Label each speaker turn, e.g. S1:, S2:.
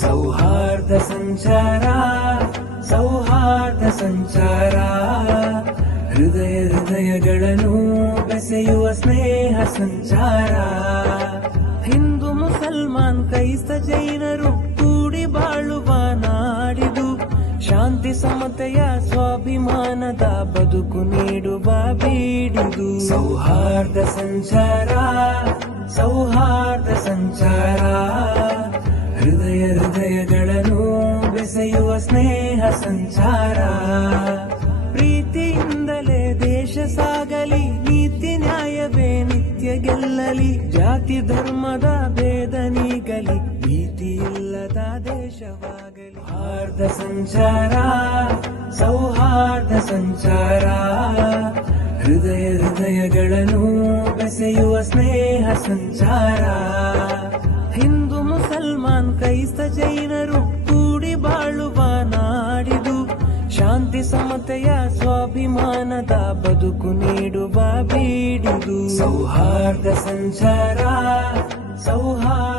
S1: ಸೌಹಾರ್ದ ಸಂಚಾರ ಸೌಹಾರ್ದ ಸಂಚಾರ. ಹೃದಯ ಹೃದಯಗಳನ್ನು ಬೆಸೆಯುವ ಸ್ನೇಹ ಸಂಚಾರ. ಹಿಂದೂ ಮುಸಲ್ಮಾನ್ ಕ್ರೈಸ್ತ ಜೈನರು ಕೂಡಿ ಬಾಳುವ ನಾಡಿದು. ಶಾಂತಿ, ಸಮತೆಯ ಸ್ವಾಭಿಮಾನದ ಬದುಕು ನೀಡುವ ಬೀಡಿದು. ಸೌಹಾರ್ದ ಸಂಚಾರ ಸೌಹಾರ್ದ ಸಂಚಾರ. ಹೃದಯ ಹೃದಯಗಳನ್ನು ಬೆಸೆಯುವ ಸ್ನೇಹ ಸಂಚಾರ. ಪ್ರೀತಿಯಿಂದಲೇ ದೇಶ ಸಾಗಲಿ, ನೀತಿ ನ್ಯಾಯವೇ ನಿತ್ಯ ಗೆಲ್ಲಲಿ, ಜಾತಿ ಧರ್ಮದ ಭೇದ ನೀಗಲಿ ಭೀತಿ ಇಲ್ಲದ ದೇಶವಾಗಲಿ. ಆರ್ಧ ಸಂಚಾರ, ಸೌಹಾರ್ದ ಸಂಚಾರ. ಹೃದಯ ಹೃದಯಗಳನ್ನು ಬೆಸೆಯುವ ಸ್ನೇಹ ಸಂಚಾರ. ಮುಸಲ್ಮಾನ್ ಕ್ರೈಸ್ತ ಜೈನರು ಕೂಡಿ ಬಾಳುವ ನಾಡಿದು. ಶಾಂತಿ ಸಮತೆಯ ಸ್ವಾಭಿಮಾನದ ಬದುಕು ನೀಡುವ ಬೀಡಿದು. ಸೌಹಾರ್ದ ಸಂಚಾರ, ಸೌಹಾರ್ದ